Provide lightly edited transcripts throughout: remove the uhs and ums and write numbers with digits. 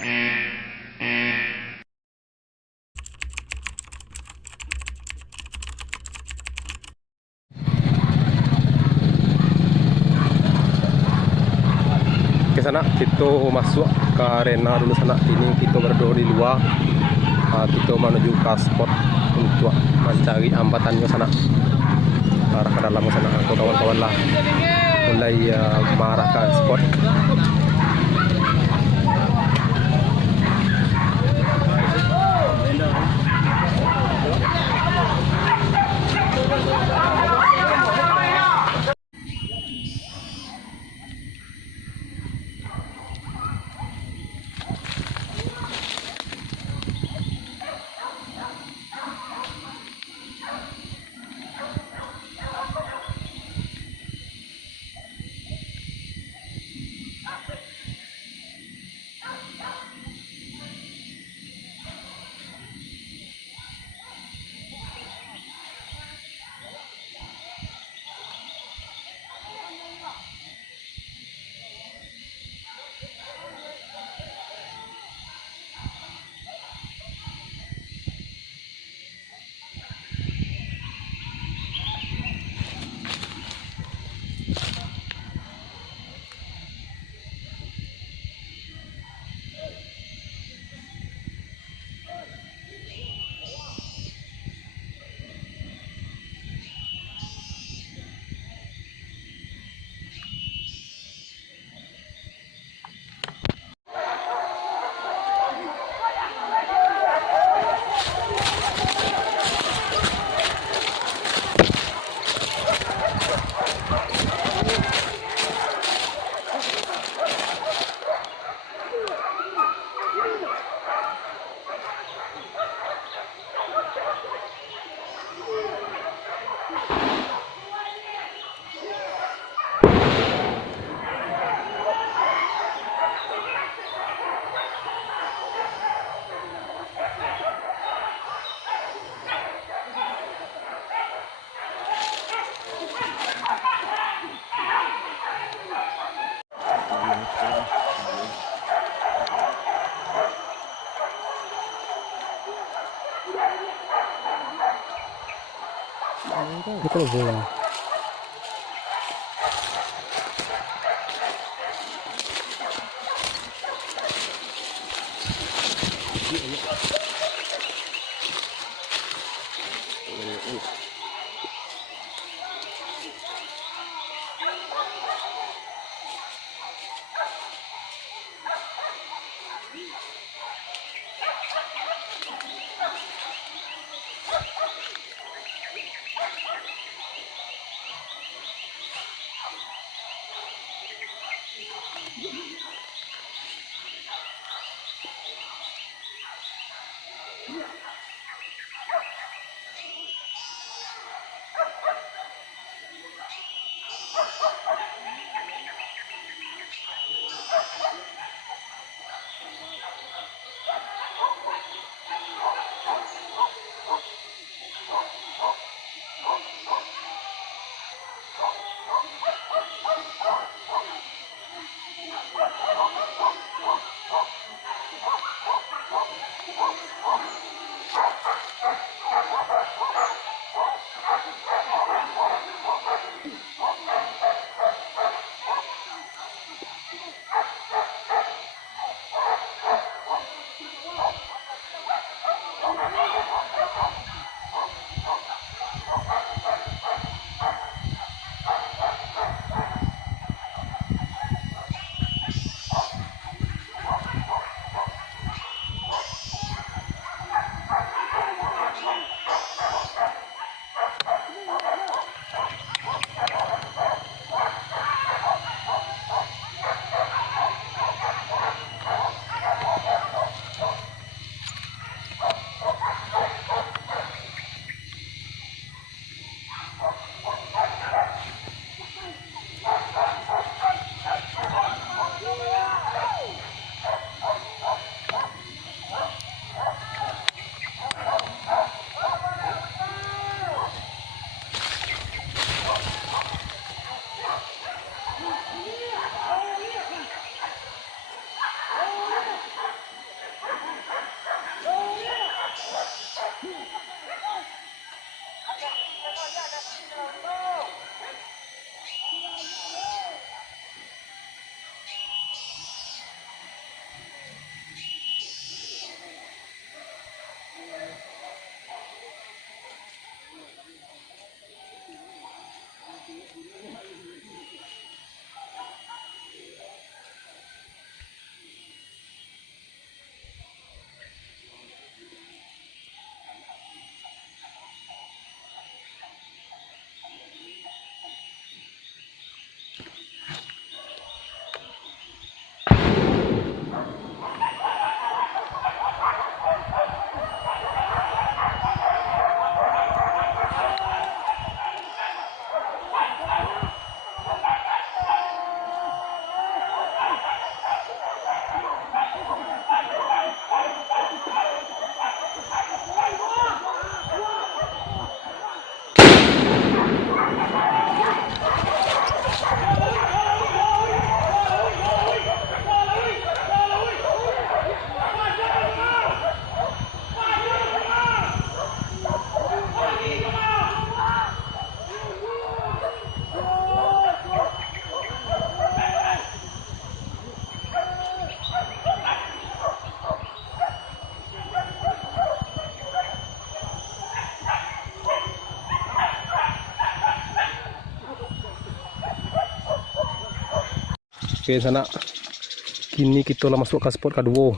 Ke sana kita masuk ke arena dulu sana. Ini kita berdua di luar. Kita menuju ke spot untuk mencari hambatannya sana. Arah ke dalam sana. Kawan-kawan lah mulai mengarahkan spot. Betul bola. Oke sana. Kini kita lah masuk ke spot kedua.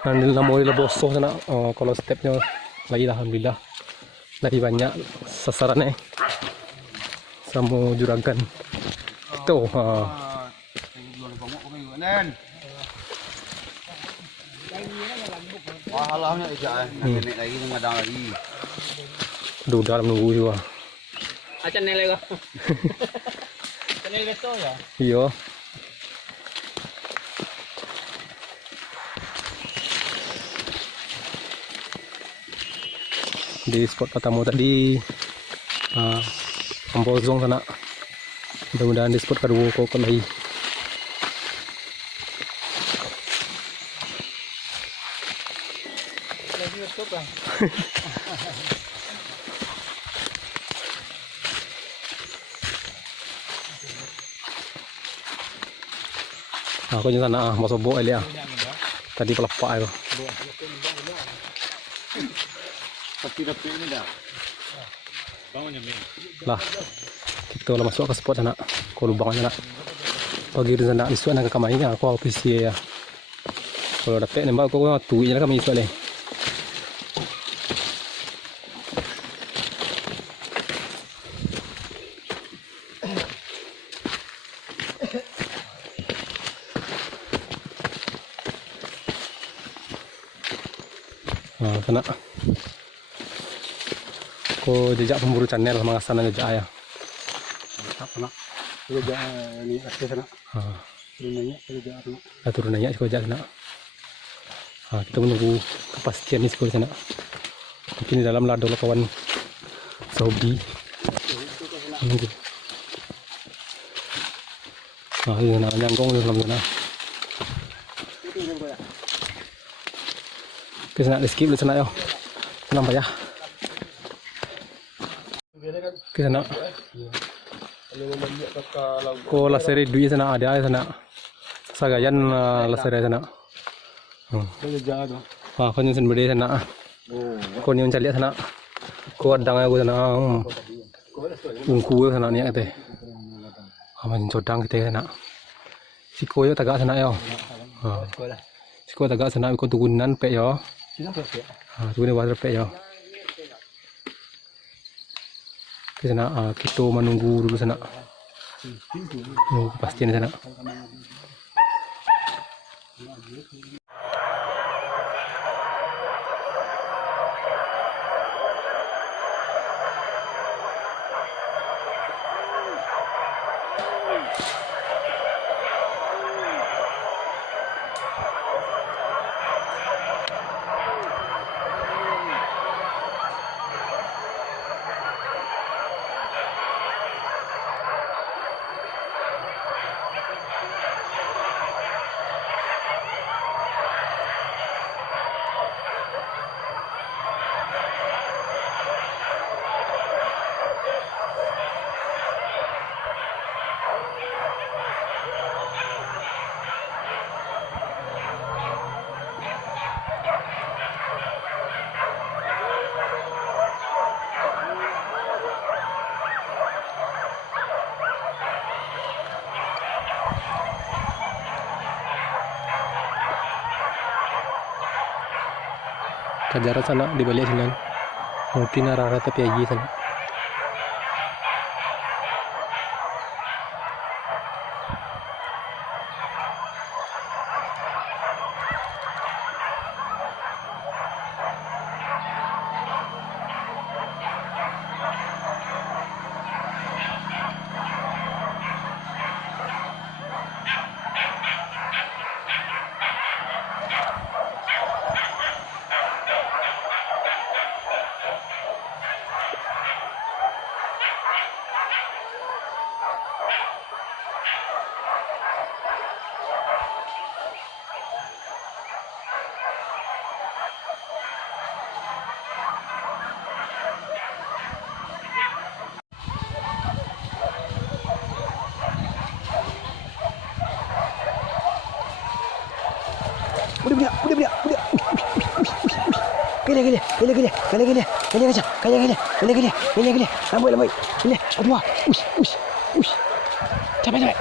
Dan nama dia bosok sana. Kalau stepnya lagi alhamdulillah. Lagi banyak sasarannya. Sama juragan. Itu. Halahnya aja, nenek lagi ngadang lagi. Duh dalam nunggu juga. Acan nilai ko. Nilai beto ya. Iya. Di spot pertama tadi Ambozong sana. Mudah-mudahan di spot kedua kok lagi. Lagi beto ka. Aku di sana mau sobok elia. Tadi pelepak aku. Tapi ini dah. Lah. Kita lah masuk ke spot sana. Ko lubang sana. Pagi di sana isu nak ke kamainya aku ofisi ya. Kalau dapat nembak aku tuinya lah kami isu le. Sana. Ko jejak pemburu channel mga sana jejak ya. Apa nak? Kerja ni ada sana. Turunannya kerja apa? Turunannya sih jejak sana. Kita menunggu kepastian di sekolah sana. Mungkin di dalam lah ada kawan Saudi. Menunggu. Ini nak nyangkong di dalam sana. Kita nak skip dulu sana yo. Nampak ya. Kita nak. Ko la seri duit sana ada sana. Sagayan la seri sana. Kerja tu. Ko ni sen bede sana. Ko ni mencari sana. Ko adang aku sana. Ungku sana ni kate. Aman codang kita sana. Siko yo tagak sana yo. Siko tagak sana ko tugunan pe yo. Tugunan water pe yo. Ke sana kita menunggu dulu sana. Nunggu kepastian sana. Kajaran sana di balik sana. Mungkin arah tapi lagi sana. Udah. Gile. Lambai. Gile. Aduh. Ush. Capek.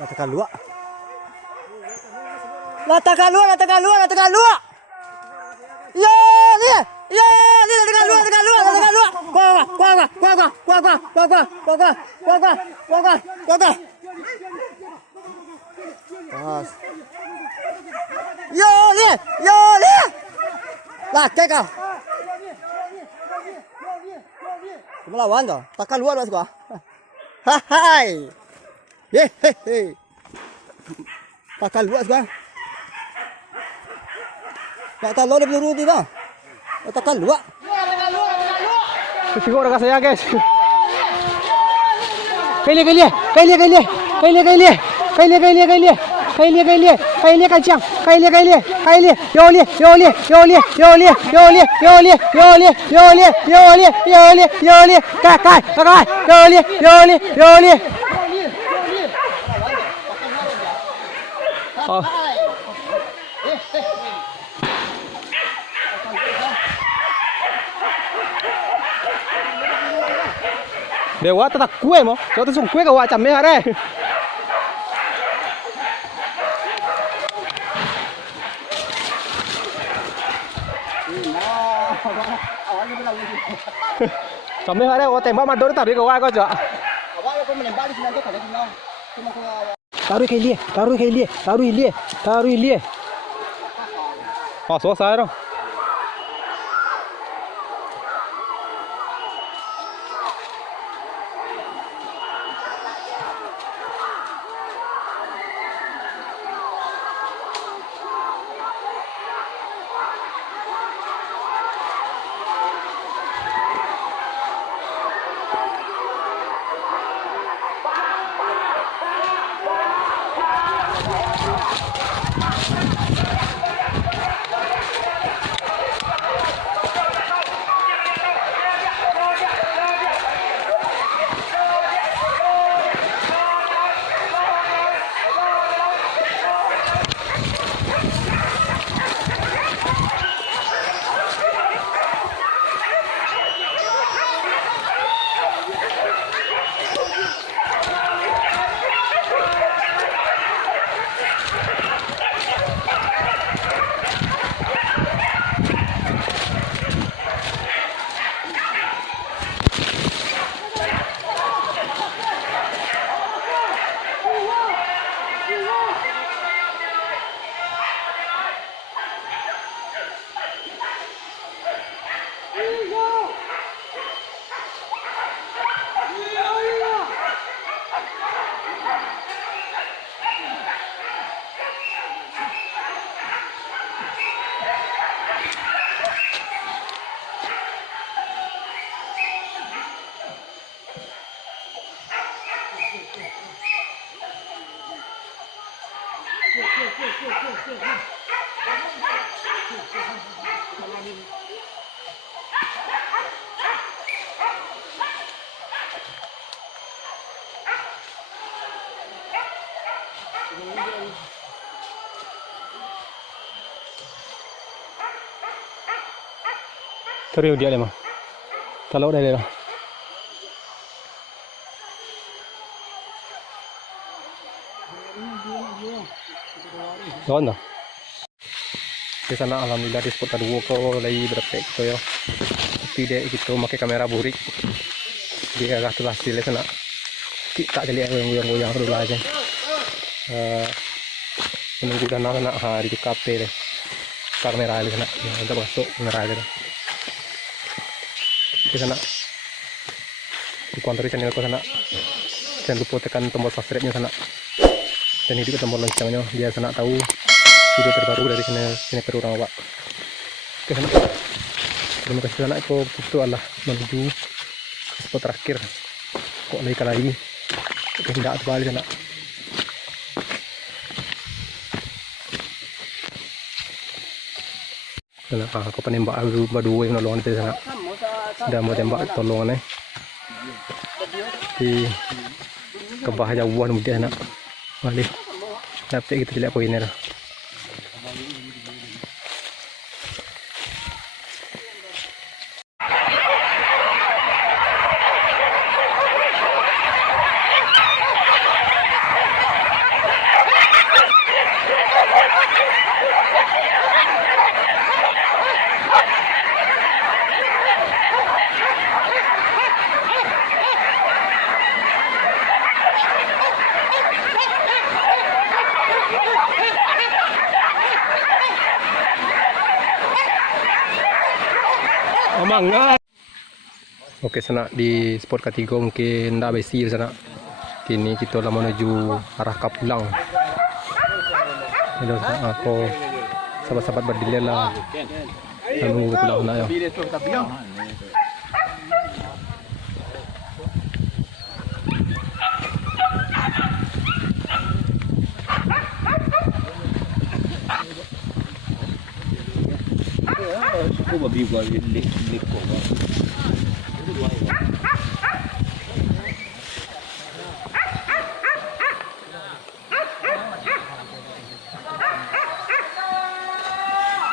Latakan luak. Latakan luak. Ya, ni. Latakan luak. Kuah. Pas. Yo, ni. Lah, kau. Melawan tu. Takkan luar mas gua. Hai. Hehehe. Takkan luar gua. Tak tahu dia peluru tu dah. Takkan luar. Siguro ka saya guys. Kailia kacang. Kai. Oh. Dewa tetap kue mo. Cho tôi dùng kue cái quả chấm mẹ đây. Chấm mẹ đây, có tembak mador tapi cái quả có chưa? Awak kau menembak di sini aja kalau senang. Cuma kau Taruh ilie. Oh, selesai dong. Terus dia lemah. Kalau dah lemah. Doon dah. Di sana alhamdulillah di spot kedua ko lagi berapa gitu ya. Tapi dia gitu pakai kamera burik. Dia agak tulah hasilnya sana. Tak jadi goyang dulu aja. Menunggu sana hari di kafe deh. Kamera di sana. Untuk masuk kamera aja. Di sana. Di konter channel ko sana. Jangan lupa tekan tombol subscribe-nya sana. Dan hidup tombol loncengnya biar sana tahu video terbaru dari sini orang awak. Oke sana. Terima kasih sana aku itu Allah menuju spot terakhir. Kok lagi. Oke tidak terbalik sana. Sana aku penembak berdua yang nolong di sana. Sudah mau tembak tolongan di kebah jauhan kemudian nak balik dapat kita lihat poinnya dah. Semangat. Oke, sana di spot ketiga mungkin dah besi di sana. Kini kita lah menuju arah Kapulang. Hello, aku sahabat-sahabat berdiri lah. Nunggu pulang nak ya. Aku babi gua lek kok.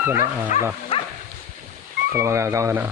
Sana lah. Kalau magagang sana.